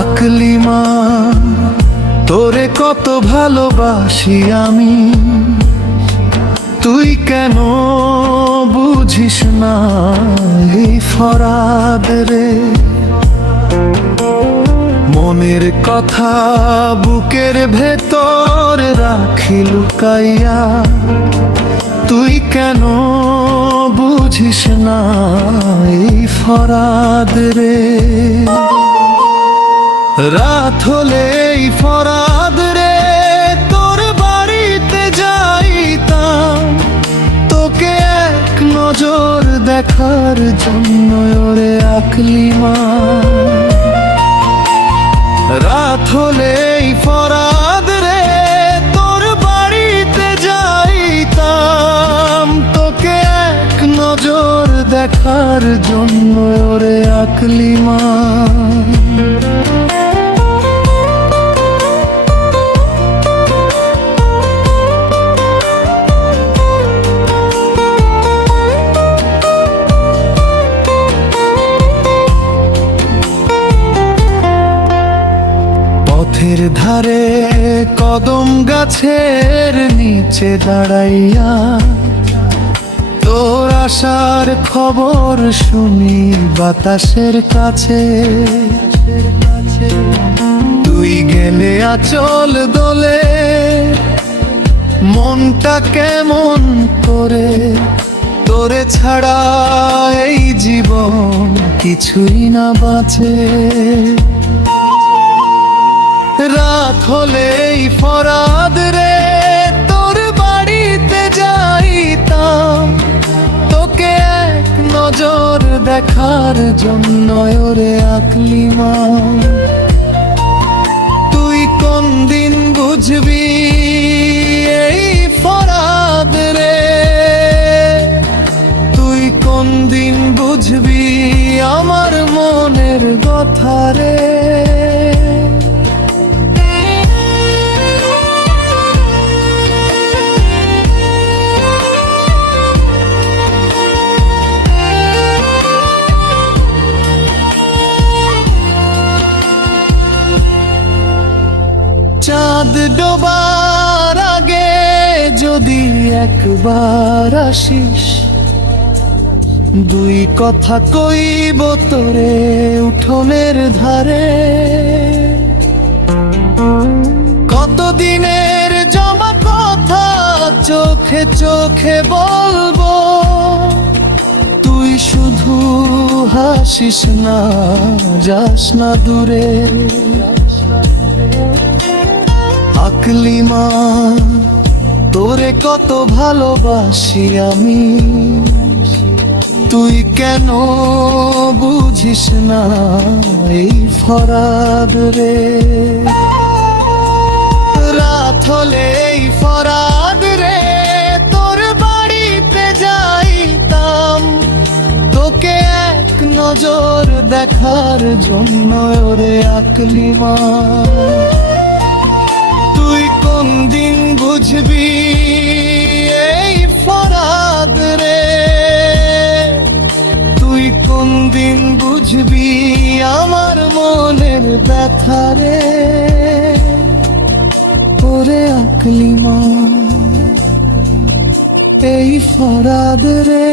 আকলিমা, তোরে কত ভালোবাসি আমি, তুই কেন বুঝিস না এই ফরাদ রে। মনের কথা বুকের ভেতর রাখি লুকাইয়া, তুই কেন বুঝিস না এই ফরাদ রে। রাত হলে এই ফরাদ রে তোর বাড়িতে যাইতাম, তোকে এক নজর দেখার জন্য ওরে আকলিমা। রাত হলে এই ফরাদ রে তোর বাড়িতে যাইতাম, তোকে এক নজর দেখার জন্য ওরে আকলিমা। পথের ধারে কদম গাছের নিচে দাঁড়াইয়া, তোর আসার খবর শুনি বাতাসের কাছে। তুই গেলে আঁচল দোলে, মনটা কেমন করে, তোরে ছাড়া এই জীবন কিছুই না বাঁচে। রাত হলে এই ফরাদ রে তোর বাড়িতে যাইতাম, তোকে এক নজর দেখার জন্য ওরে আকলিমা। তুই কোন দিন বুঝবি এই ফরাদ রে, তুই কোন দিন বুঝবি আমার মনের কথা রে। চাঁদ ডোবার আগে যদি একবার আসিস, দুই কথা কইব তোরে উঠোনের ধারে। কতদিনের জমা কথা চোখে চোখে বলবো, তুই শুধু হাসিস না, যাস না দূরে। আকলিমা, তোরে কত ভালোবাসি আমি, তুই কেন বুঝিস না এই ফরাদ রে। রাত হলে এই ফরাদ রে তোর বাড়িতে যাইতাম, তোকে এক নজর দেখার জন্য ওরে আকলিমা। তুই কোন দিন বুঝবি এই ফরাদ রে, তুই কোন দিন বুঝবি আমার মনের ব্যথা রে। ওরে আকলিমা, এই ফরাদ রে।